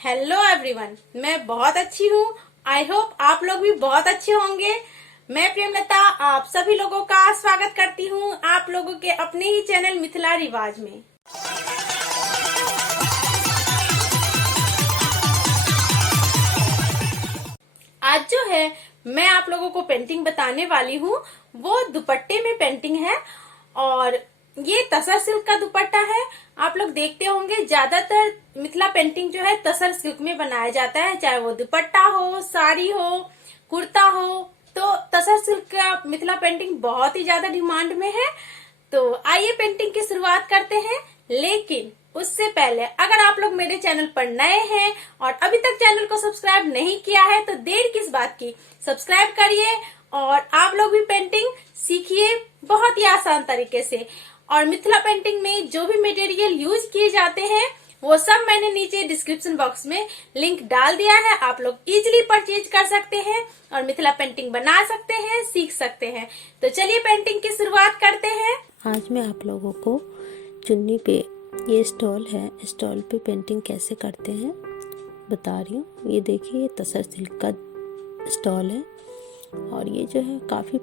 Hello everyone, मैं बहुत अच्छी हूँ। आई होप आप लोग भी बहुत अच्छे होंगे। मैं प्रेमलता आप सभी लोगों का स्वागत करती हूँ आप लोगों के अपने ही चैनल मिथिला रिवाज में। आज जो है मैं आप लोगों को पेंटिंग बताने वाली हूँ, वो दुपट्टे में पेंटिंग है और ये तसर सिल्क का दुपट्टा है। आप लोग देखते होंगे ज्यादातर मिथिला पेंटिंग जो है तसर सिल्क में बनाया जाता है, चाहे वो दुपट्टा हो, साड़ी हो, कुर्ता हो। तो तसर सिल्क का मिथिला पेंटिंग बहुत ही ज्यादा डिमांड में है। तो आइए पेंटिंग की शुरुआत करते हैं। लेकिन उससे पहले अगर आप लोग मेरे चैनल पर नए हैं और अभी तक चैनल को सब्सक्राइब नहीं किया है तो देर किस बात की, सब्सक्राइब करिए और आप लोग भी पेंटिंग सीखिए बहुत ही आसान तरीके से। और मिथिला पेंटिंग में जो भी मटेरियल यूज किए जाते हैं वो सब मैंने नीचे डिस्क्रिप्शन बॉक्स में लिंक डाल दिया है। आप लोग इजिली परचेज कर सकते हैं और मिथिला पेंटिंग बना सकते हैं, सीख सकते हैं। तो चलिए पेंटिंग की शुरुआत करते हैं। आज मैं आप लोगों को चुन्नी पे, ये स्टॉल है, स्टॉल पे पेंटिंग कैसे करते हैं बता रही हूँ। ये देखिए, ये तसर सिल्क का स्टॉल है और ये जो है काफ़ी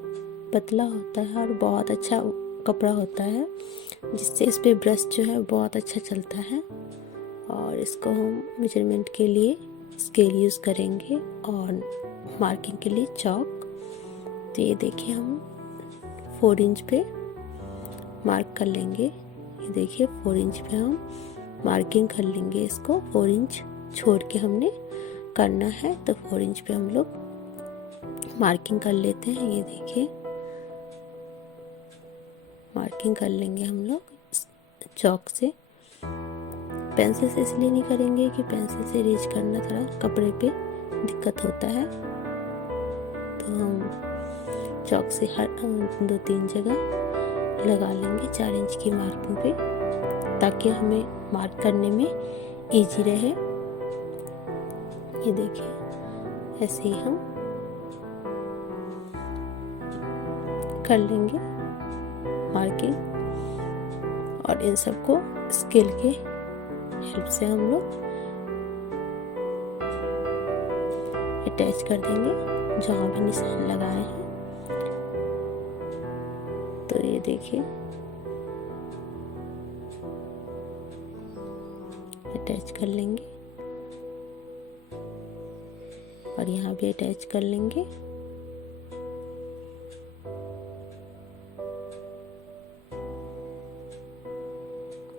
पतला होता है और बहुत अच्छा कपड़ा होता है, जिससे इस पे ब्रश जो है बहुत अच्छा चलता है। और इसको हम मेजरमेंट के लिए स्केल यूज़ करेंगे और मार्किंग के लिए चॉक। तो ये देखिए, हम 4 इंच पे मार्क कर लेंगे। ये देखिए 4 इंच पे हम मार्किंग कर लेंगे। इसको 4 इंच छोड़ के हमने करना है, तो 4 इंच पे हम लोग मार्किंग कर लेते हैं। ये देखिए, मार्किंग कर लेंगे हम लोग चॉक से। पेंसिल से इसलिए नहीं करेंगे कि पेंसिल से रीच करना थोड़ा कपड़े पे दिक्कत होता है, तो हम चॉक से हर 2-3 जगह लगा लेंगे 4 इंच की मार्किंग पे, ताकि हमें मार्क करने में इजी रहे। ये देखिए, ऐसे ही हम कर लेंगे मार्किंग और इन सबको स्केल के हेल्प से हम लोग अटैच कर देंगे जहाँ भी निशान लगाए हैं। तो ये देखिए, अटैच कर लेंगे और यहाँ भी अटैच कर लेंगे।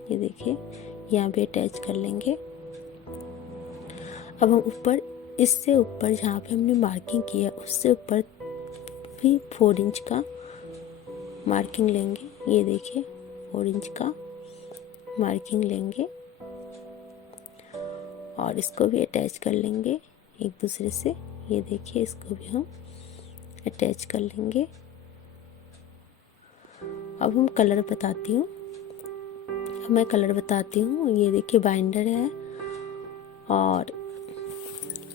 ये देखिए, यहाँ भी अटैच कर लेंगे। अब हम ऊपर, इससे ऊपर जहाँ पे हमने मार्किंग किया उससे ऊपर भी 4 इंच का मार्किंग लेंगे। ये देखिए, 4 इंच का मार्किंग लेंगे और इसको भी अटैच कर लेंगे एक दूसरे से। ये देखिए, इसको भी हम अटैच कर लेंगे। अब हम कलर बताती हूँ, मैं कलर बताती हूँ। ये देखिए, बाइंडर है और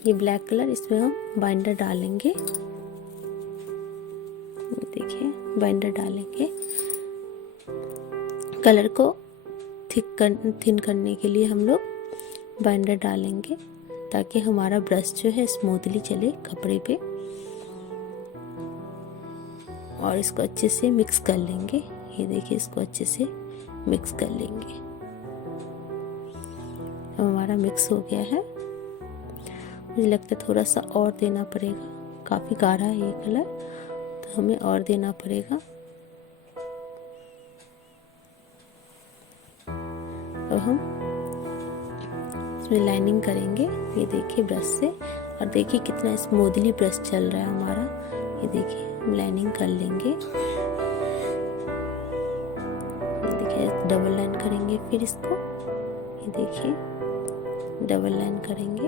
ये ब्लैक कलर, इसमें हम बाइंडर डालेंगे। देखिए, बाइंडर डालेंगे। कलर को थिन करने के लिए हम लोग बाइंडर डालेंगे, ताकि हमारा ब्रश जो है स्मूथली चले कपड़े पे। और इसको अच्छे से मिक्स कर लेंगे। ये देखिए, इसको अच्छे से मिक्स कर लेंगे। अब हमारा मिक्स हो गया है। मुझे लगता है थोड़ा सा और देना पड़ेगा, काफ़ी गाढ़ा है ये कलर, तो हमें और देना पड़ेगा। अब हम इसमें लाइनिंग करेंगे। ये देखिए, ब्रश से, और देखिए कितना स्मूथली ब्रश चल रहा है हमारा। ये देखिए, हम लाइनिंग कर लेंगे। देखिए, डबल लाइन करेंगे फिर इसको। ये देखिए, डबल लाइन करेंगे।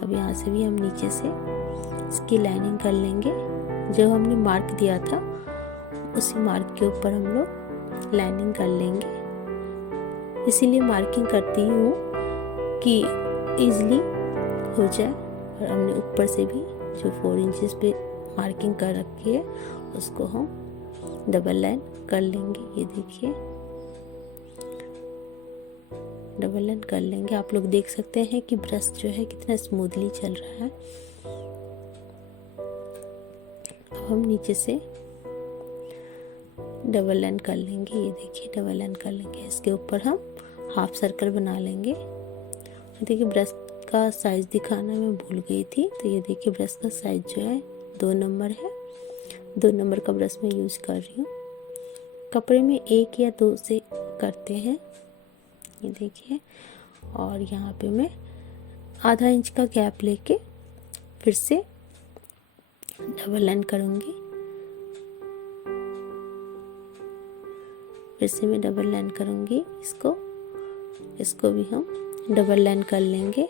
अब यहाँ से भी हम नीचे से इसकी लाइनिंग कर लेंगे। जो हमने मार्क दिया था उसी मार्क के ऊपर हम लोग लाइनिंग कर लेंगे। इसीलिए मार्किंग करती हूँ कि इजीली हो जाए। और हमने ऊपर से भी जो 4 इंचेस पे मार्किंग कर रखी है उसको हम डबल लाइन कर लेंगे। ये देखिए, डबल लाइन कर लेंगे। आप लोग देख सकते हैं कि ब्रश जो है कितना स्मूथली चल रहा है। अब हम नीचे से डबल लाइन कर लेंगे। ये देखिए डबल लाइन कर लेंगे। इसके ऊपर हम हाफ सर्कल बना लेंगे। देखिए ब्रश का साइज दिखाना मैं भूल गई थी, तो ये देखिए ब्रश का साइज जो है 2 नंबर है। 2 नंबर का ब्रश मैं यूज़ कर रही हूँ। कपड़े में 1 या 2 से करते हैं, ये देखिए। और यहाँ पे मैं आधा इंच का गैप लेके फिर से डबल लाइन करूँगी। फिर से मैं डबल लाइन करूँगी। इसको भी हम डबल लाइन कर लेंगे।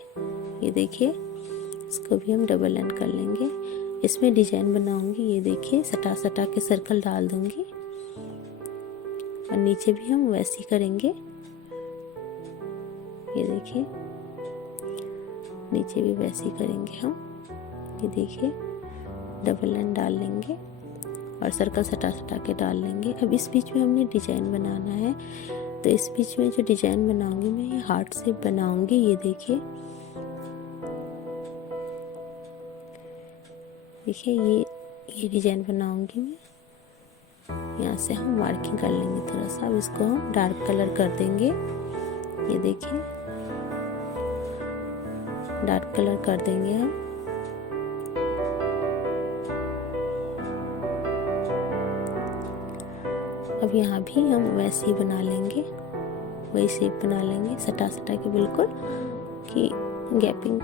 ये देखिए इसको भी हम डबल लाइन कर लेंगे। इसमें डिजाइन बनाऊंगी। ये देखिए सटा सटा के सर्कल डाल दूंगी और नीचे भी हम वैसे ही करेंगे। ये देखिए नीचे भी वैसे ही करेंगे हम। ये देखिए डबल लाइन डाल लेंगे और सर्कल सटा सटा के डाल लेंगे। अब इस बीच में हमने डिजाइन बनाना है, तो इस बीच में जो डिजाइन बनाऊंगी मैं ये हार्ट से बनाऊंगी। ये देखिए ये डिजाइन बनाऊंगी मैं। यहाँ से हम मार्किंग कर लेंगे थोड़ा सा। अब इसको हम डार्क कलर कर देंगे। ये देखिए डार्क कलर कर देंगे हम। अब यहाँ भी हम वैसे ही बना लेंगे, वही शेप बना लेंगे सटा सटा के बिल्कुल, कि गैपिंग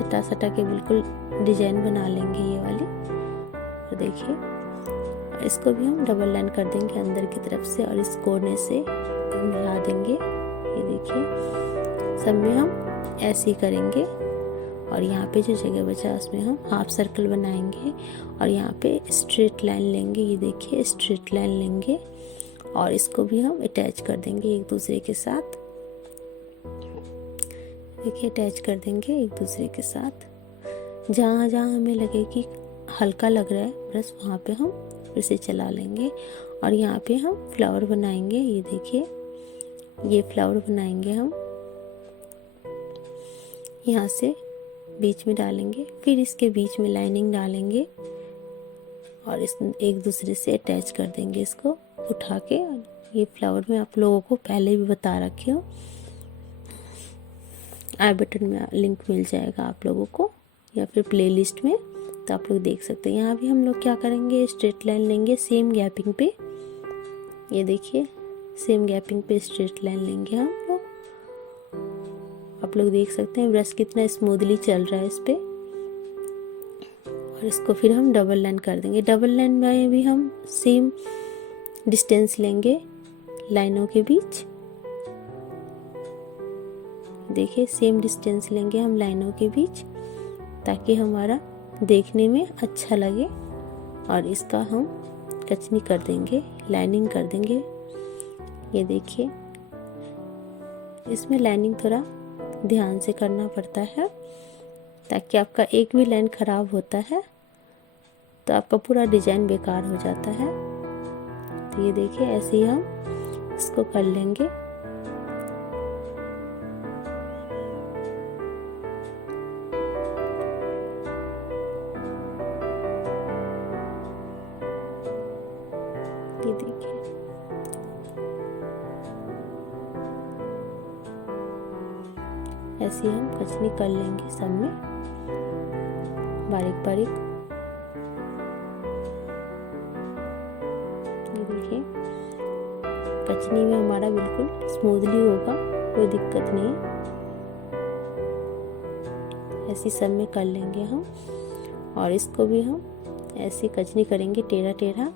सटा सटा के बिल्कुल डिजाइन बना लेंगे ये वाली। और देखिए इसको भी हम डबल लाइन कर देंगे अंदर की तरफ से और इस कोने से मिला देंगे। ये देखिए सब में हम ऐसे ही करेंगे। और यहाँ पे जो जगह बचा उसमें हम हाफ सर्कल बनाएंगे और यहाँ पे स्ट्रेट लाइन लेंगे। ये देखिए स्ट्रेट लाइन लेंगे और इसको भी हम अटैच कर देंगे एक दूसरे के साथ। देखिए अटैच कर देंगे एक दूसरे के साथ। जहाँ जहाँ हमें लगे कि हल्का लग रहा है ब्रश, वहाँ पे हम फिर से चला लेंगे और यहाँ पे हम फ्लावर बनाएंगे। ये देखिए ये फ्लावर बनाएंगे हम, यहाँ से बीच में डालेंगे, फिर इसके बीच में लाइनिंग डालेंगे और इस एक दूसरे से अटैच कर देंगे इसको उठा के। ये फ्लावर मैं आप लोगों को पहले भी बता रखी हूँ, आई बटन में लिंक मिल जाएगा आप लोगों को या फिर प्लेलिस्ट में, तो आप लोग देख सकते हैं। यहाँ भी हम लोग क्या करेंगे, स्ट्रेट लाइन लेंगे सेम गैपिंग पे। ये देखिए सेम गैपिंग पे स्ट्रेट लाइन लेंगे हम लोग। आप लोग देख सकते हैं ब्रश कितना स्मूथली चल रहा है इस पे। और इसको फिर हम डबल लाइन कर देंगे। डबल लाइन में भी हम सेम डिस्टेंस लेंगे लाइनों के बीच। देखिए सेम डिस्टेंस लेंगे हम लाइनों के बीच ताकि हमारा देखने में अच्छा लगे। और इसका हम कचनी कर देंगे, लाइनिंग कर देंगे। ये देखिए इसमें लाइनिंग थोड़ा ध्यान से करना पड़ता है ताकि आपका एक भी लाइन खराब होता है तो आपका पूरा डिजाइन बेकार हो जाता है। तो ये देखिए ऐसे ही हम इसको कर लेंगे। ये देखिए ऐसे हम कचनी कर लेंगे सब में बारीक बारीक। ये देखिए कचनी में हमारा बिल्कुल स्मूथली होगा, कोई दिक्कत नहीं है। ऐसी सब में कर लेंगे हम। और इसको भी हम ऐसी कचनी करेंगे टेढ़ा टेढ़ा,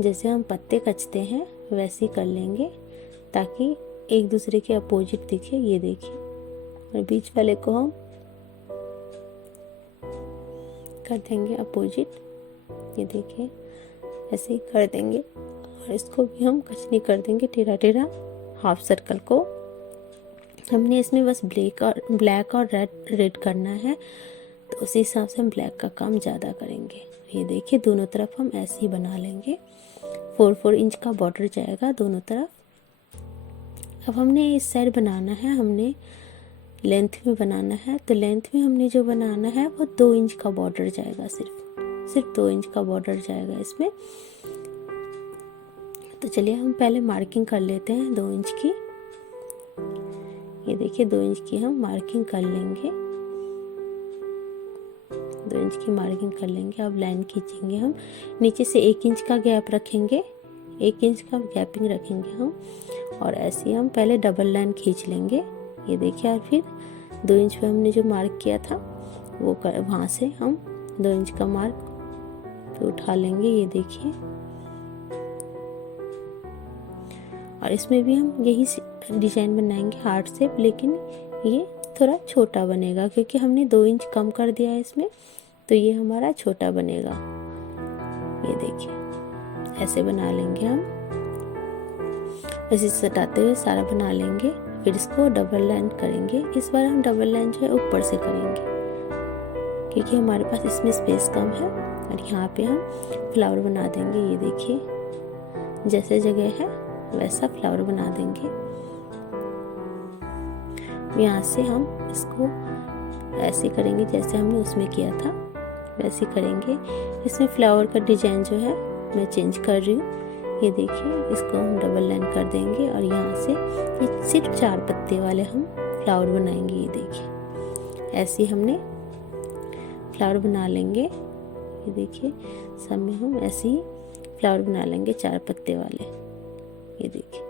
जैसे हम पत्ते कचते हैं वैसे ही कर लेंगे ताकि एक दूसरे के अपोजिट दिखे। ये देखिए और बीच वाले को हम कर देंगे अपोजिट। ये देखिए ऐसे ही कर देंगे और इसको भी हम कचनी कर देंगे टेढ़ा टेढ़ा हाफ सर्कल को। हमने इसमें बस ब्लैक और रेड करना है, तो उसी हिसाब से हम ब्लैक का काम ज़्यादा करेंगे। ये देखिए दोनों तरफ हम ऐसे ही बना लेंगे। 4-4 इंच का बॉर्डर जाएगा दोनों तरफ। अब हमने इस साइड बनाना है, हमने लेंथ में बनाना है। तो लेंथ में हमने जो बनाना है वो 2 इंच का बॉर्डर जाएगा, सिर्फ 2 इंच का बॉर्डर जाएगा इसमें। तो चलिए हम पहले मार्किंग कर लेते हैं 2 इंच की। ये देखिए 2 इंच की हम मार्किंग कर लेंगे, 2 इंच की मार्किंग कर लेंगे। अब लाइन खींचेंगे हम, नीचे से 1 इंच का गैप रखेंगे, 1 इंच का गैपिंग रखेंगे हम, और ऐसे हम पहले डबल लाइन खींच लेंगे। ये देखिए, और फिर 2 इंच पे हमने जो मार्क किया था वो वहाँ से हम 2 इंच का मार्क पे उठा लेंगे। ये देखिए, और इसमें भी हम यही डिजाइन बनाएंगे हार्ट शेप, लेकिन ये थोड़ा छोटा बनेगा क्योंकि हमने 2 इंच कम कर दिया है इसमें, तो ये हमारा छोटा बनेगा। ये देखिए ऐसे बना लेंगे हम, ऐसे सटाते हुए सारा बना लेंगे। फिर इसको डबल लाइन करेंगे। इस बार हम डबल लाइन जो है ऊपर से करेंगे क्योंकि हमारे पास इसमें स्पेस कम है, और यहाँ पे हम फ्लावर बना देंगे। ये देखिए जैसे जगह है वैसा फ्लावर बना देंगे। यहाँ से हम इसको ऐसे करेंगे जैसे हमने उसमें किया था, वैसे करेंगे। इसमें फ्लावर का डिजाइन जो है मैं चेंज कर रही हूँ। ये देखिए, इसको हम डबल लाइन कर देंगे, और यहाँ से ये सिर्फ 4 पत्ते वाले हम फ्लावर बनाएंगे। ये देखिए ऐसे हमने फ्लावर बना लेंगे। ये देखिए सब में हम ऐसे ही फ्लावर बना लेंगे 4 पत्ते वाले। ये देखिए,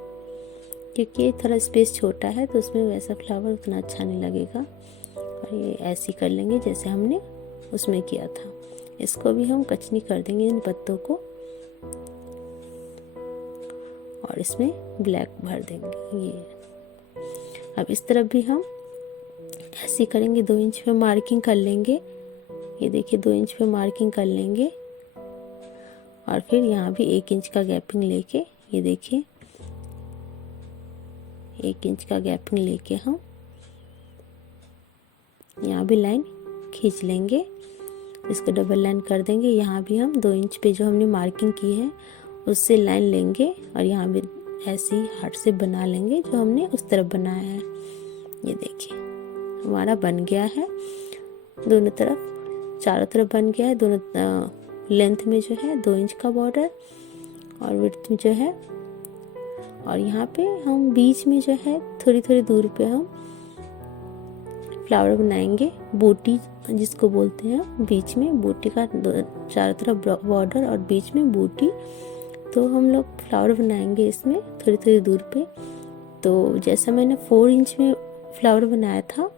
क्योंकि ये थोड़ा स्पेस छोटा है तो उसमें वैसा फ्लावर उतना अच्छा नहीं लगेगा। और ये ऐसे कर लेंगे जैसे हमने उसमें किया था। इसको भी हम कचनी कर देंगे इन पत्तों को, और इसमें ब्लैक भर देंगे। ये अब इस तरफ भी हम ऐसे करेंगे, 2 इंच पे मार्किंग कर लेंगे। ये देखिए 2 इंच पे मार्किंग कर लेंगे, और फिर यहाँ भी 1 इंच का गैपिंग लेके, ये देखिए 1 इंच का गैपिंग लेके हम यहाँ भी लाइन खींच लेंगे। इसको डबल लाइन कर देंगे। यहाँ भी हम 2 इंच पे जो हमने मार्किंग की है उससे लाइन लेंगे, और यहाँ भी ऐसे ही हार्ट शेप बना लेंगे जो हमने उस तरफ बनाया है। ये देखिए हमारा बन गया है, दोनों तरफ, चारों तरफ बन गया है। दोनों लेंथ में जो है 2 इंच का बॉर्डर, और विड्थ में जो है, और यहाँ पे हम बीच में जो है थोड़ी थोड़ी दूर पे हम फ्लावर बनाएंगे, बूटी जिसको बोलते हैं। बीच में बूटी का चारों तरफ बॉर्डर और बीच में बूटी, तो हम लोग फ्लावर बनाएंगे इसमें थोड़ी थोड़ी दूर पे। तो जैसा मैंने 4 इंच में फ्लावर बनाया था,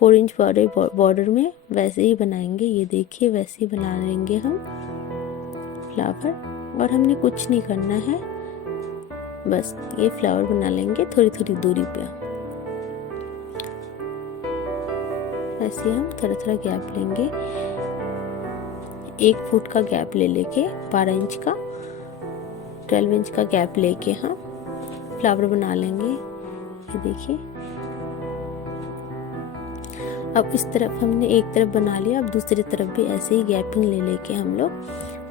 4 इंच बॉर्डर में, वैसे ही बनाएंगे। ये देखिए वैसे ही बना लेंगे हम फ्लावर, और हमने कुछ नहीं करना है, बस ये फ्लावर बना लेंगे थोड़ी थोड़ी दूरी पे। ऐसे हम थोड़ा थोड़ा गैप लेंगे, 1 फुट का गैप ले लेके 12 इंच का 12 इंच का गैप लेके हम फ्लावर बना लेंगे। ये देखिए, अब इस तरफ हमने एक तरफ बना लिया, अब दूसरी तरफ भी ऐसे ही गैपिंग ले लेके हम लोग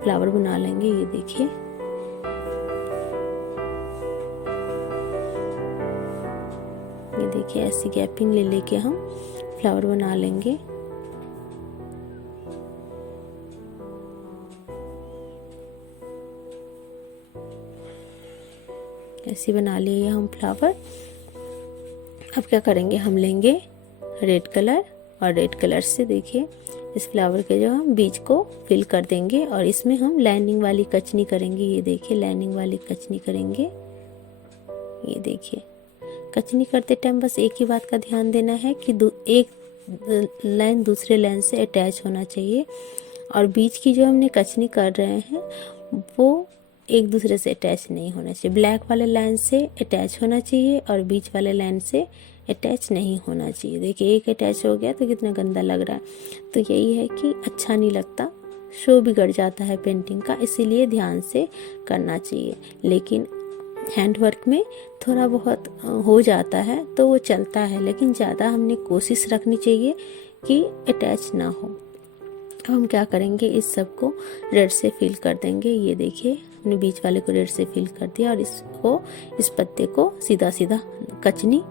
फ्लावर बना लेंगे। ये देखिए, ये देखिए ऐसी गैपिंग ले लेके हम फ्लावर बना लेंगे। ऐसे बना लिए हम फ्लावर। अब क्या करेंगे, हम लेंगे रेड कलर, और रेड कलर से देखिए इस फ्लावर के जो हम बीच को फिल कर देंगे, और इसमें हम लाइनिंग वाली कचनी करेंगे। ये देखिए लाइनिंग वाली कचनी करेंगे। ये देखिए, कचनी करते टाइम बस एक ही बात का ध्यान देना है कि एक लाइन दूसरे लाइन से अटैच होना चाहिए, और बीच की जो हमने कचनी कर रहे हैं वो एक दूसरे से अटैच नहीं होना चाहिए। ब्लैक वाले लाइन से अटैच होना चाहिए और बीच वाले लाइन से अटैच नहीं होना चाहिए। देखिए एक अटैच हो गया तो कितना गंदा लग रहा है। तो यही है कि अच्छा नहीं लगता, शो बिगड़ जाता है पेंटिंग का, इसीलिए ध्यान से करना चाहिए। लेकिन हैंडवर्क में थोड़ा बहुत हो जाता है तो वो चलता है, लेकिन ज़्यादा हमने कोशिश रखनी चाहिए कि अटैच ना हो। अब हम क्या करेंगे, इस सब को रेड से फिल कर देंगे। ये देखिए हमने बीच वाले को रेड से फिल कर दिया, और इस पत्ते को सीधा सीधा कचनी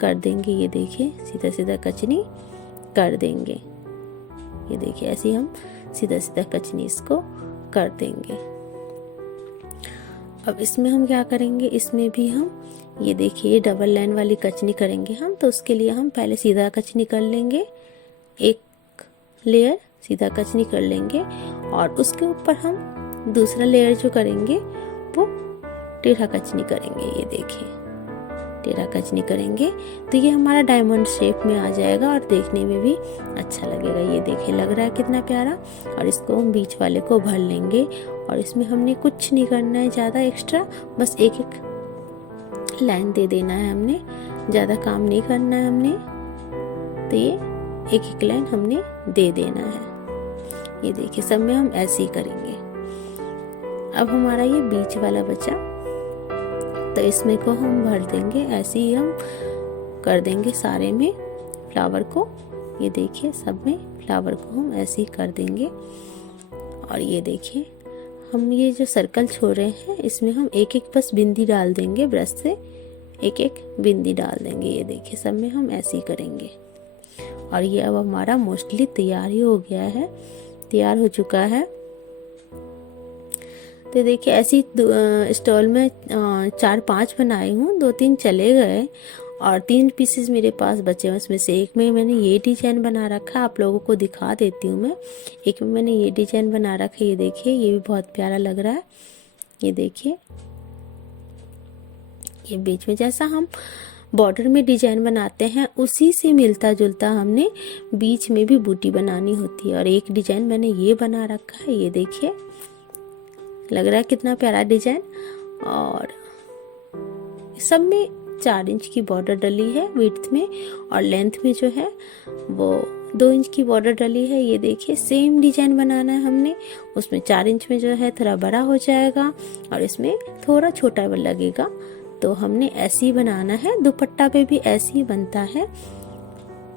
कर देंगे। ये देखिए सीधा सीधा कचनी कर देंगे। ये देखिए ऐसे हम सीधा सीधा कचनी इसको कर देंगे। अब इसमें हम क्या करेंगे, इसमें भी हम ये देखिए डबल लाइन वाली कचनी करेंगे हम। तो उसके लिए हम पहले सीधा कचनी कर लेंगे, एक लेयर सीधा कचनी कर लेंगे और उसके ऊपर हम दूसरा लेयर जो करेंगे वो टेढ़ा कचनी करेंगे। ये देखिए टेढ़ा कचनी करेंगे तो ये हमारा डायमंड शेप में आ जाएगा और देखने में भी अच्छा लगेगा। ये देखिए लग रहा है कितना प्यारा। और इसको हम बीच वाले को भर लेंगे और इसमें हमने कुछ नहीं करना है ज़्यादा एक्स्ट्रा, बस एक एक लाइन दे देना है हमने, ज़्यादा काम नहीं करना है हमने। तो ये एक एक लाइन हमने दे देना है। ये देखिए सब में हम ऐसे ही करेंगे। अब हमारा ये बीच वाला बचा तो इसमें को हम भर देंगे, ऐसे ही हम कर देंगे सारे में फ्लावर को। ये देखिए सब में फ्लावर को हम ऐसे ही कर देंगे। और ये देखिए हम ये जो सर्कल छोड़ रहे हैं इसमें हम एक एक बस बिंदी डाल देंगे, ब्रश से एक एक बिंदी डाल देंगे। ये देखिए सब में हम ऐसे ही करेंगे। और ये अब हमारा मोस्टली तैयार ही हो गया है, तैयार हो चुका है। तो देखिए ऐसी स्टॉल में 4-5 बनाई हूँ, 2-3 चले गए और 3 पीसेस मेरे पास बचे हैं। उसमें से एक में मैंने ये डिजाइन बना रखा, आप लोगों को दिखा देती हूँ मैं। एक में मैंने ये डिजाइन बना रखा है, ये देखिए ये भी बहुत प्यारा लग रहा है। ये देखिए ये बीच में जैसा हम बॉर्डर में डिजाइन बनाते हैं उसी से मिलता जुलता हमने बीच में भी बूटी बनानी होती है। और एक डिजाइन मैंने ये बना रखा है, ये देखिए लग रहा है कितना प्यारा डिजाइन। और सब में 4 इंच की बॉर्डर डली है विड्थ में, और लेंथ में जो है वो 2 इंच की बॉर्डर डली है। ये देखिए सेम डिजाइन बनाना है हमने, उसमें 4 इंच में जो है थोड़ा बड़ा हो जाएगा और इसमें थोड़ा छोटा लगेगा। तो हमने ऐसे ही बनाना है, दुपट्टा पे भी ऐसे ही बनता है,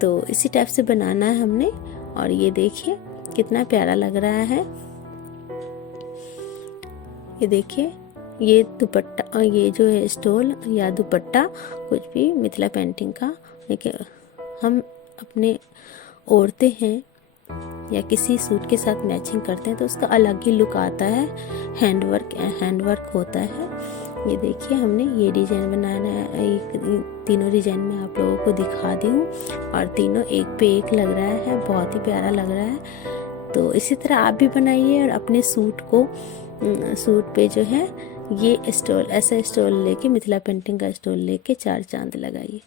तो इसी टाइप से बनाना है हमने। और ये देखिए कितना प्यारा लग रहा है। ये देखिए ये दुपट्टा, ये जो है स्टोल या दुपट्टा कुछ भी मिथिला पेंटिंग का, देखिए हम अपने ओढ़ते हैं या किसी सूट के साथ मैचिंग करते हैं तो उसका अलग ही लुक आता है। हैंडवर्क होता है। ये देखिए हमने ये डिजाइन बनाना है, तीनों डिजाइन में आप लोगों को दिखा दी हूँ और तीनों एक पे एक लग रहा है, बहुत ही प्यारा लग रहा है। तो इसी तरह आप भी बनाइए और अपने सूट पे जो है ये स्टॉल, ऐसा स्टॉल लेके, मिथिला पेंटिंग का स्टॉल लेके 4 चांद लगाइए।